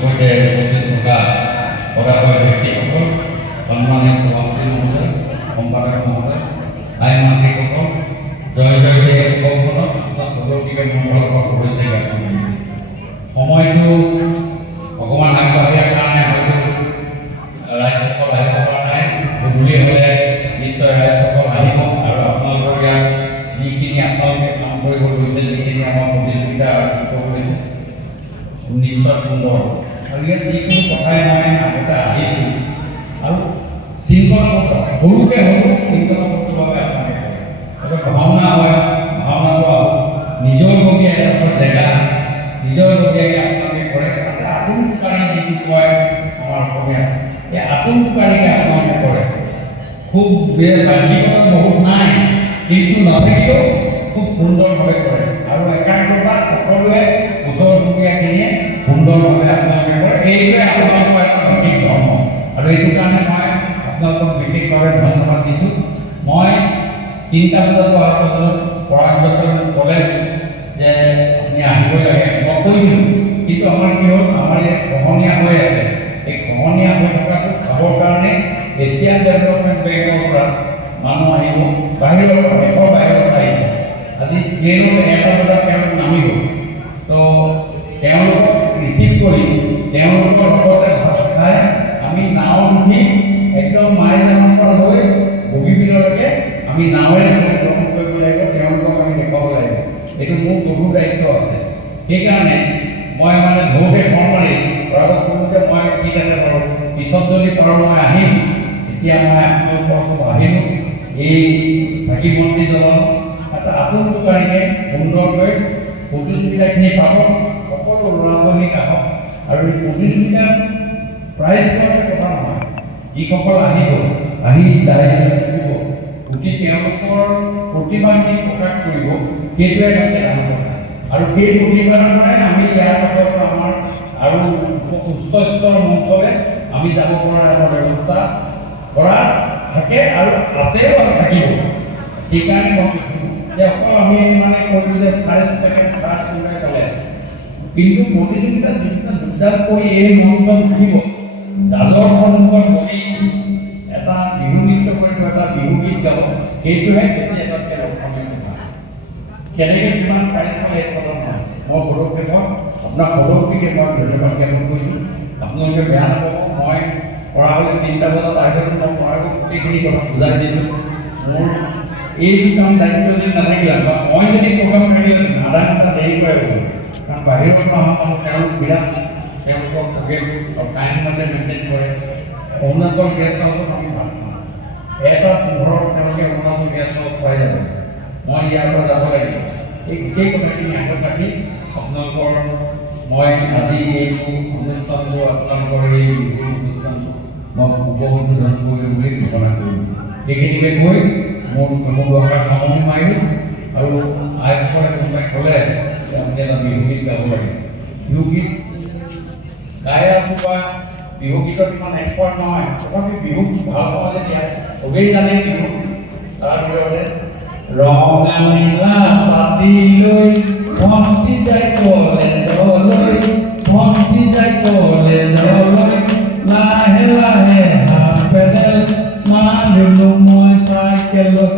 সৈতে উপস্থিত থকা পদাশয় ব্যক্তিসকল, সন্মানীয় সভাপতি মহোদয়, সম্পাদক মহোদয়, আই মাতৃসকল, জয় জয় জয় উৎসৱখনত সকলোকে মোৰ ফালৰ পৰা শুভেচ্ছা জ্ঞাপন কৰিছোঁ। সময়টো অকণমান আগবাঢ়িয়াৰ কাৰণে হয়তো ৰাইজসকল আহিব পৰা নাই। গধূলি হ'লে নিশ্চয় ৰাইজসকল আহিব আৰু আপোনালোকৰ ইয়াত যিখিনি আপোনালোকে কাম কৰিব গৈছে, যিখিনি আমাৰ প্ৰতিযোগিতা আৰম্ভ কৰিছে, নিশ্চয় সুন্দৰ। আৰু ইয়াত যিকোনো কথাই মই আগতে আহিছোঁ আৰু শৃংখলাবদ্ধ সৰুকৈ হ'লেও শৃংখলাবদ্ধভাৱে আপোনালোকে কৰে। ভাওনা হয়, ভাওনাটো নিজৰবগীয়া এডোখৰ জেগা, নিজৰবগীয়াকৈ আপোনালোকে কৰে। তাতে আতোন টোকাৰী যিটো কয় আমাৰ অসমীয়াত, এই আতোন টোকাৰীকে আপোনালোকে কৰে। খুব বাহ্যিকতা বহুত নাই, কিন্তু নাথাকিলেও খুব সুন্দৰভাৱে কৰে আৰু একাগ্ৰতা সকলোৱে ওচৰ চুবুৰীয়াখিনিয়ে সুন্দৰভাৱে আপোনালোকে কৰে। এইটোৱে আপোনালোকৰ এটা বিশেষ ধৰ্ম আৰু এইটো কাৰণে মই আপোনালোকক বিশেষভাৱে ধন্যবাদ দিছোঁ। মই 3টা বজাত অহাৰ পাছত পৰাগজন ক'লে যে আপুনি আহিবই লাগে, মই কৈছিলোঁ। কিন্তু আমাৰ কি হ'ল, আমাৰ ইয়াত খহনীয়া হৈ আছে। এই খহনীয়া হৈ থকাটো চাবৰ কাৰণে এছিয়ান ডেভেলপমেণ্ট বেংকৰ পৰা মানুহ আহিব, বাহিৰৰ পৰা, দেশৰ বাহিৰৰ পৰা আহিব। আজি প্লেনত 1টা বজাত তেওঁলোক নামিব, তো তেওঁলোকক ৰিচিভ কৰি তেওঁলোকৰ লগতে ভাত খাই আমি নাৱত উঠি একদম মাইজানৰ পৰা লৈ বগীবিললৈকে আমি নাৱেৰে ভ্ৰমণ কৰিব লাগিব, তেওঁলোকক আমি দেখুৱাব লাগিব। এইটো মোৰ গধুৰ দায়িত্ব আছে। সেইকাৰণে মই মানে বহুতে ফোন মাৰি পৰাগত কৰোঁতে মই ঠিক আছে বাৰু, পিছত যদি পাৰোঁ মই আহিম। এতিয়া মই আপোনালোকৰ চব আহিলোঁ, এই চাকি বন্তি জ্বলালোঁ, এটা আতোন টোকাৰীকে সুন্দৰকৈ প্ৰতিযোগিতাখিনি পাব। সকলো ল'ৰা ছোৱালীক আহক আৰু এই প্ৰতিযোগিতাত প্ৰাইজ পোৱাৰ কথা নহয়, যিসকল আহিব আহি দায়িত্ব থাকিব, উঠি তেওঁলোকৰ প্ৰতিভাখিনি প্ৰকাশ কৰিব, সেইটোৱে এটা ডাঙৰ কথা। আৰু সেই প্ৰতিভাৰ পৰাই আমি ইয়াৰ পাছত আমাৰ আৰু উচ্চ স্তৰৰ মঞ্চলৈ আমি যাব পৰা এটা ব্যৱস্থা কৰা থাকে আৰু আছেও আৰু থাকিব। সেইকাৰণে মই কৈছোঁ যে অকল আমি মানে কৰিলোঁ যে ফাৰ্ষ্ট ছেকেণ্ড থাৰ্ড কোনোবাই ক'লে, কিন্তু প্ৰতিযোগিতাত যিটো যোগদান কৰি এই মঞ্চত উঠিব, জাজৰ সন্মুখত বহি এটা বিহু নৃত্য কৰিব, এটা বিহু গীত গাব, সেইটোহে বেছি এটাতকৈ লক্ষণীয় কথা। কেনেকৈ কিমান পাৰিব এক কথা নহয়। মই পদক্ষেপত আপোনাক পদক্ষেপে মই ধন্যবাদ জ্ঞাপন কৰিছোঁ। আপোনালোকে বেয়া নাপাব, মই পৰা হ'লে 3টা বজাত আহিলোঁ, মই পৰা গোটেইখিনি কথা বুজাই দিছোঁ। মোৰ এই কাম দায়িত্ব যদি নাথাকিলে বা মই যদি প্ৰগ্ৰাম থাকিলে আধা ঘণ্টা দেৰিকৈ আহিব, কাৰণ বাহিৰৰ পৰা অহা মানুহ তেওঁলোক বিৰাট, তেওঁলোকক প্ৰগ্ৰেম টাইম মতে মেছেজ কৰে। অৰুণাচল গেষ্ট হাউচত আমি ভাত খাওঁ, 1:15 তেওঁলোকে অৰুণাচল গেষ্ট হাউচ পাই যাব, মই ইয়াৰ পৰা যাব লাগিব। এই গোটেই কথাখিনি আগত ৰাখি আপোনালোকৰ মই আজি এই অনুষ্ঠানটো, আপোনালোকৰ এই বিহু অনুষ্ঠানটো মই শুভ উদ্বোধন কৰিলোঁ বুলি ঘোষণা কৰিলোঁ। সেইখিনিকে কৈ মোৰ চমুদহাৰ সামৰণি মাৰিলোঁ। আৰু আইসকলে কোনোবাই ক'লে যে আমি এটা বিহুগীত গাব লাগে, বিহুগীত গাই আছোঁ বা বিহুগীতত ইমান এক্সপাৰ্ট নহয়, তথাপি বিহু ভাল পাওঁ যেতিয়া চবেই জানে বিহু। তাৰ ভিতৰতে ৰঙালীলা পাতি লৈ ভক্তি যায় কলেজলৈ, ভক্তি যায় কলেজলৈ, লাহে লাহে হাত পেডেল মাৰিলোঁ মই চাইকেলত,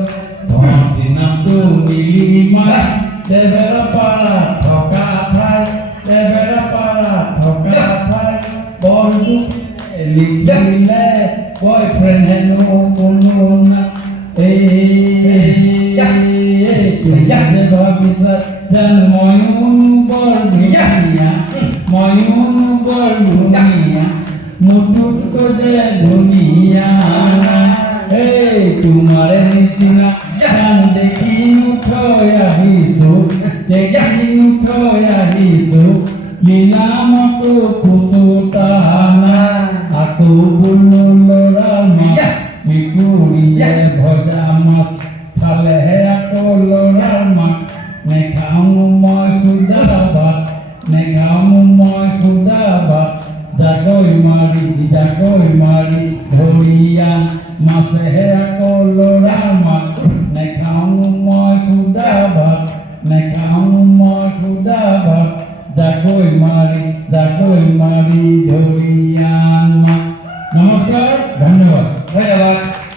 ভক্তি নামটো নীলিমাই, দেবেৰাপাৰা থকা ঠাই, দেবেৰাপাৰা থকা ঠাই, বৰদুখ লিখিলে বয়ফ্ৰেণ্ড হেনো কোনো না, ময়ো বৰ ধুনীয়া, ময়ো বৰ ধুনীয়া, মুঠতকৈ যে ধুনীয়া, এই তোমাৰ নিচিনা গান দেখি থৈ আহিছোঁ, দেখি থৈ আহিছোঁ, লীলামতো ফুটুতানা, আকৌ বোলো ল'ৰা মা মেকুৰীয়ে ভজা মাছ খালেহে আকৌ ল'ৰাৰ মাক, নেখাওঁ মই সুদা ভাত, নেখাওঁ মই সুদা ভাত, জাকৈ মাৰি ধৰিয়ান মাছেহে আকৌ ল'ৰাৰ মাক, নেখাওঁ মই সুদা ভাত, নেখাওঁ মই সুদা ভাত, জাকৈ মাৰি নমস্কাৰ, ধন্যবাদ। ধন্যবাদ।